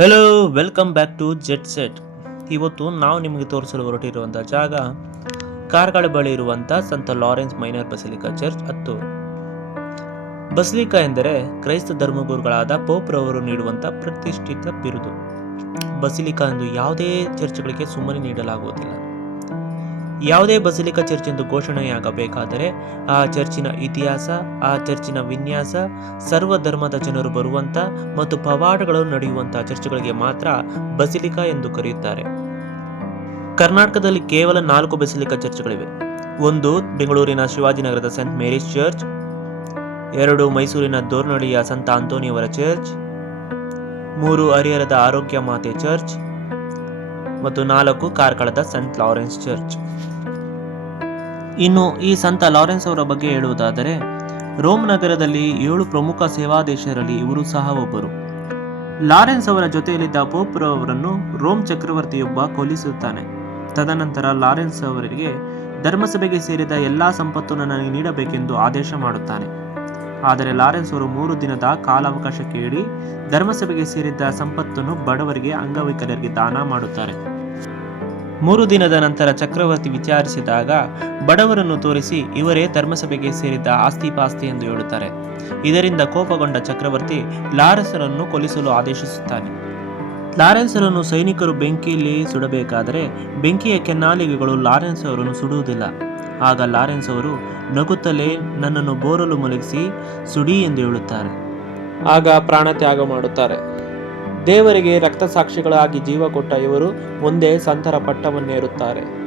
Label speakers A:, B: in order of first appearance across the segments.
A: Hello welcome back to jet set ಇವತ್ತು ನಾವು ನಿಮಗೆ ತೋರಿಸಲು ಹೊರಟಿರುವಂಥ ಜಾಗ ಕಾರ್ಗಳ ಬಳಿ ಇರುವಂಥ ಸಂತ ಲಾರೆನ್ಸ್ ಮೈನರ್ ಬಸಲಿಕಾ ಚರ್ಚ್ ಹತ್ತು ಬಸಲಿಕಾ ಎಂದರೆ ಕ್ರೈಸ್ತ ಧರ್ಮಗುರುಗಳಾದ ಪೋಪ್ರವರು ನೀಡುವಂಥ ಪ್ರತಿಷ್ಠಿತ ಬಿರುದು. ಬಸಲಿಕಾ ಎಂದು ಯಾವುದೇ ಚರ್ಚ್ಗಳಿಗೆ ಸುಮ್ಮನೆ ನೀಡಲಾಗುವುದಿಲ್ಲ. ಯಾವುದೇ ಬಸಲಿಕ ಚರ್ಚ್ ಎಂದು ಘೋಷಣೆಯಾಗಬೇಕಾದರೆ ಆ ಚರ್ಚಿನ ಇತಿಹಾಸ, ಆ ಚರ್ಚಿನ ವಿನ್ಯಾಸ ಸರ್ವ ಧರ್ಮದ ಜನರು ಬರುವಂತ ಮತ್ತು ಪವಾಡಗಳು ನಡೆಯುವಂತ ಚರ್ಚ್ಗಳಿಗೆ ಮಾತ್ರ ಬಸಿಲಿಕಾ ಎಂದು ಕರೆಯುತ್ತಾರೆ. ಕರ್ನಾಟಕದಲ್ಲಿ ಕೇವಲ ನಾಲ್ಕು ಬಸಿಲಿಕಾ ಚರ್ಚ್ಗಳಿವೆ. ಒಂದು ಬೆಂಗಳೂರಿನ ಶಿವಾಜಿನಗರದ ಸೆಂಟ್ ಮೇರಿಸ್ ಚರ್ಚ್ ಎರಡು ಮೈಸೂರಿನ ದೋರ್ನಳ್ಳಿಯ ಸಂತ ಅಂತೋನಿಯವರ ಚರ್ಚ್ ಮೂರು ಹರಿಹರದ ಆರೋಗ್ಯ ಮಾತೆ ಚರ್ಚ್ ಮತ್ತು ನಾಲ್ಕು ಕಾರ್ಕಳದ ಸಂತ್ ಲಾರೆನ್ಸ್ ಚರ್ಚ್. ಇನ್ನು ಈ ಸಂತ ಲಾರೆನ್ಸ್ ಅವರ ಬಗ್ಗೆ ಹೇಳುವುದಾದರೆ, ರೋಮ್ ನಗರದಲ್ಲಿ ಏಳು ಪ್ರಮುಖ ಸೇವಾದೇಶರಲ್ಲಿ ಇವರು ಸಹ ಒಬ್ಬರು. ಲಾರೆನ್ಸ್ ಅವರ ಜೊತೆಯಲ್ಲಿದ್ದ ಪೋಪ್ ಅವರನ್ನು ರೋಮ್ ಚಕ್ರವರ್ತಿಯೊಬ್ಬ ಕೊಲ್ಲಿಸುತ್ತಾನೆ. ತದನಂತರ ಲಾರೆನ್ಸ್ ಅವರಿಗೆ ಧರ್ಮಸಭೆಗೆ ಸೇರಿದ ಎಲ್ಲಾ ಸಂಪತ್ತನ್ನು ನನಗೆ ನೀಡಬೇಕೆಂದು ಆದೇಶ ಮಾಡುತ್ತಾನೆ. ಆದರೆ ಲಾರೆನ್ಸ್ ಅವರು ಮೂರು ದಿನದ ಕಾಲಾವಕಾಶ ಕೇಳಿ ಧರ್ಮಸಭೆಗೆ ಸೇರಿದ್ದ ಸಂಪತ್ತನ್ನು ಬಡವರಿಗೆ ಅಂಗವಿಕಲರಿಗೆ ದಾನ ಮಾಡುತ್ತಾರೆ. ಮೂರು ದಿನದ ನಂತರ ಚಕ್ರವರ್ತಿ ವಿಚಾರಿಸಿದಾಗ, ಬಡವರನ್ನು ತೋರಿಸಿ ಇವರೇ ಧರ್ಮಸಭೆಗೆ ಸೇರಿದ್ದ ಆಸ್ತಿ ಪಾಸ್ತಿ ಎಂದು ಹೇಳುತ್ತಾರೆ. ಇದರಿಂದ ಕೋಪಗೊಂಡ ಚಕ್ರವರ್ತಿ ಲಾರೆನ್ಸರನ್ನು ಕೊಲಿಸಲು ಆದೇಶಿಸುತ್ತಾನೆ. ಲಾರೆನ್ಸರನ್ನು ಸೈನಿಕರು ಬೆಂಕಿಯಲ್ಲಿ ಸುಡಬೇಕಾದರೆ ಬೆಂಕಿಯ ಕೆನ್ನಾಲಿಗೆಗಳು ಲಾರೆನ್ಸ್ ಅವರನ್ನು ಸುಡುವುದಿಲ್ಲ. ಆಗ ಲಾರೆನ್ಸ್ ಅವರು, ನಗುತ್ತಲೇ ನನ್ನನ್ನು ಬೋರಲು ಮಲಗಿಸಿ ಸುಡಿ ಎಂದು ಹೇಳುತ್ತಾರೆ. ಆಗ ಪ್ರಾಣತ್ಯಾಗ ಮಾಡುತ್ತಾರೆ. ದೇವರಿಗೆ ರಕ್ತ ಸಾಕ್ಷಿಗಳಾಗಿ ಜೀವ ಕೊಟ್ಟ ಇವರು ಮುಂದೆ ಸಂತರ ಪಟ್ಟವನ್ನೇರುತ್ತಾರೆ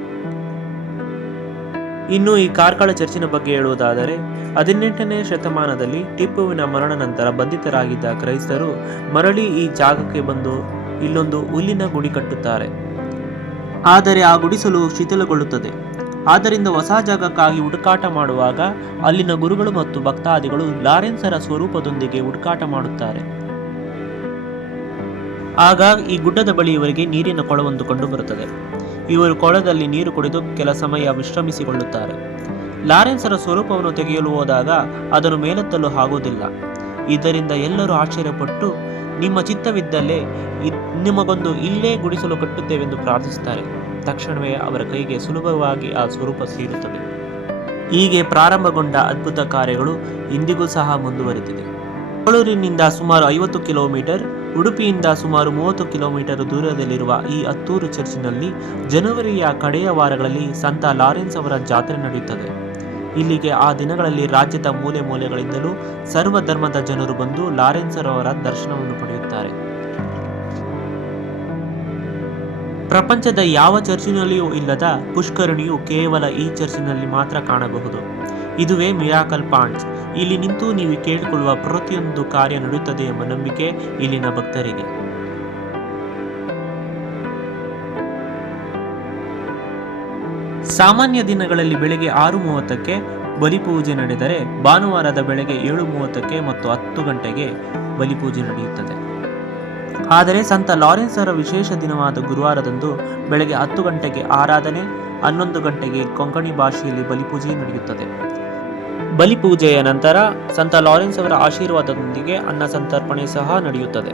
A: ಇನ್ನು ಈ ಕಾರ್ಕಳ ಚರ್ಚಿನ ಬಗ್ಗೆ ಹೇಳುವುದಾದರೆ, ಹದಿನೆಂಟನೇ ಶತಮಾನದಲ್ಲಿ ಟಿಪ್ಪುವಿನ ಮರಣ ನಂತರ ಬಂಧಿತರಾಗಿದ್ದ ಕ್ರೈಸ್ತರು ಮರಳಿ ಈ ಜಾಗಕ್ಕೆ ಬಂದು ಇಲ್ಲೊಂದು ಹುಲ್ಲಿನ ಗುಡಿ ಕಟ್ಟುತ್ತಾರೆ. ಆದರೆ ಆ ಗುಡಿಸಲು ಶಿಥಿಲಗೊಳ್ಳುತ್ತದೆ. ಆದ್ದರಿಂದ ಹೊಸ ಜಾಗಕ್ಕಾಗಿ ಹುಡುಕಾಟ ಮಾಡುವಾಗ ಅಲ್ಲಿನ ಗುರುಗಳು ಮತ್ತು ಭಕ್ತಾದಿಗಳು ಲಾರೆನ್ಸರ ಸ್ವರೂಪದೊಂದಿಗೆ ಹುಡುಕಾಟ ಮಾಡುತ್ತಾರೆ. ಆಗ ಈ ಗುಡ್ಡದ ಬಳಿ ಇವರಿಗೆ ನೀರಿನ ಕೊಳವೊಂದು ಕಂಡುಬರುತ್ತದೆ. ಇವರು ಕೊಳದಲ್ಲಿ ನೀರು ಕುಡಿದು ಕೆಲ ಸಮಯ ವಿಶ್ರಮಿಸಿಕೊಳ್ಳುತ್ತಾರೆ. ಲಾರೆನ್ಸರ ಸ್ವರೂಪವನ್ನು ತೆಗೆಯಲು ಹೋದಾಗ ಅದನ್ನು ಮೇಲೆತ್ತಲು ಆಗುವುದಿಲ್ಲ. ಇದರಿಂದ ಎಲ್ಲರೂ ಆಶ್ಚರ್ಯಪಟ್ಟು, ನಿಮ್ಮ ಚಿತ್ತವಿದ್ದಲ್ಲೇ ನಿಮಗೊಂದು ಇಲ್ಲೇ ಗುಡಿಸಲು ಕಟ್ಟುತ್ತೇವೆಂದು ಪ್ರಾರ್ಥಿಸುತ್ತಾರೆ. ತಕ್ಷಣವೇ ಅವರ ಕೈಗೆ ಸುಲಭವಾಗಿ ಆ ಸ್ವರೂಪ ಸೇರುತ್ತದೆ. ಹೀಗೆ ಪ್ರಾರಂಭಗೊಂಡ ಅದ್ಭುತ ಕಾರ್ಯಗಳು ಇಂದಿಗೂ ಸಹ ಮುಂದುವರೆದಿದೆ. ಮಂಗಳೂರಿನಿಂದ ಸುಮಾರು ಐವತ್ತು ಕಿಲೋಮೀಟರ್ ಉಡುಪಿಯಿಂದ ಸುಮಾರು ಮೂವತ್ತು ಕಿಲೋಮೀಟರ್ ದೂರದಲ್ಲಿರುವ ಈ ಅತ್ತೂರು ಚರ್ಚಿನಲ್ಲಿ ಜನವರಿಯ ಕಡೆಯ ವಾರಗಳಲ್ಲಿ ಸಂತ ಲಾರೆನ್ಸ್ ಅವರ ಜಾತ್ರೆ ನಡೆಯುತ್ತದೆ. ಇಲ್ಲಿಗೆ ಆ ದಿನಗಳಲ್ಲಿ ರಾಜ್ಯದ ಮೂಲೆ ಮೂಲೆಗಳಿಂದಲೂ ಸರ್ವ ಧರ್ಮದ ಜನರು ಬಂದು ಲಾರೆನ್ಸರ್ ಅವರ ದರ್ಶನವನ್ನು ಪಡೆಯುತ್ತಾರೆ. ಪ್ರಪಂಚದ ಯಾವ ಚರ್ಚಿನಲ್ಲಿಯೂ ಇಲ್ಲದ ಪುಷ್ಕರಣಿಯು ಕೇವಲ ಈ ಚರ್ಚಿನಲ್ಲಿ ಮಾತ್ರ ಕಾಣಬಹುದು. ಇದುವೇ ಮಿರಾಕಲ್ ಪಾಂಡ್ಸ್ ಇಲ್ಲಿ ನಿಂತು ನೀವು ಕೇಳಿಕೊಳ್ಳುವ ಪ್ರತಿಯೊಂದು ಕಾರ್ಯ ನಡೆಯುತ್ತದೆ ಎಂಬ ನಂಬಿಕೆ ಇಲ್ಲಿನ ಭಕ್ತರಿಗೆ. ಸಾಮಾನ್ಯ ದಿನಗಳಲ್ಲಿ ಬೆಳಗ್ಗೆ ಆರು ಮೂವತ್ತಕ್ಕೆ ಬಲಿಪೂಜೆ ನಡೆದರೆ ಭಾನುವಾರದ ಬೆಳಗ್ಗೆ ಏಳು ಮೂವತ್ತಕ್ಕೆ ಮತ್ತು ಹತ್ತು ಗಂಟೆಗೆ ಬಲಿಪೂಜೆ ನಡೆಯುತ್ತದೆ. ಆದರೆ ಸಂತ ಲಾರೆನ್ಸರ ವಿಶೇಷ ದಿನವಾದ ಗುರುವಾರದಂದು ಬೆಳಗ್ಗೆ ಹತ್ತು ಗಂಟೆಗೆ ಆರಾಧನೆ, ಹನ್ನೊಂದು ಗಂಟೆಗೆ ಕೊಂಕಣಿ ಭಾಷೆಯಲ್ಲಿ ಬಲಿಪೂಜೆ ನಡೆಯುತ್ತದೆ. ಬಲಿಪೂಜೆಯ ನಂತರ ಸಂತ ಲಾರೆನ್ಸ್ ಅವರ ಆಶೀರ್ವಾದದೊಂದಿಗೆ ಅನ್ನ ಸಂತರ್ಪಣೆ ಸಹ ನಡೆಯುತ್ತದೆ.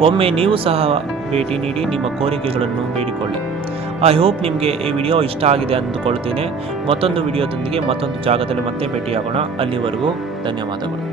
A: ಒಮ್ಮೆ ನೀವು ಸಹ ಭೇಟಿ ನೀಡಿ ನಿಮ್ಮ ಕೋರಿಕೆಗಳನ್ನು ಬೇಡಿಕೊಳ್ಳಿ ಐ ಹೋಪ್ ನಿಮಗೆ ಈ ವಿಡಿಯೋ ಇಷ್ಟ ಆಗಿದೆ ಅಂದುಕೊಳ್ತೇನೆ ಮತ್ತೊಂದು ವಿಡಿಯೋದೊಂದಿಗೆ ಮತ್ತೊಂದು ಜಾಗದಲ್ಲಿ ಮತ್ತೆ ಭೇಟಿಯಾಗೋಣ. ಅಲ್ಲಿವರೆಗೂ ಧನ್ಯವಾದಗಳು.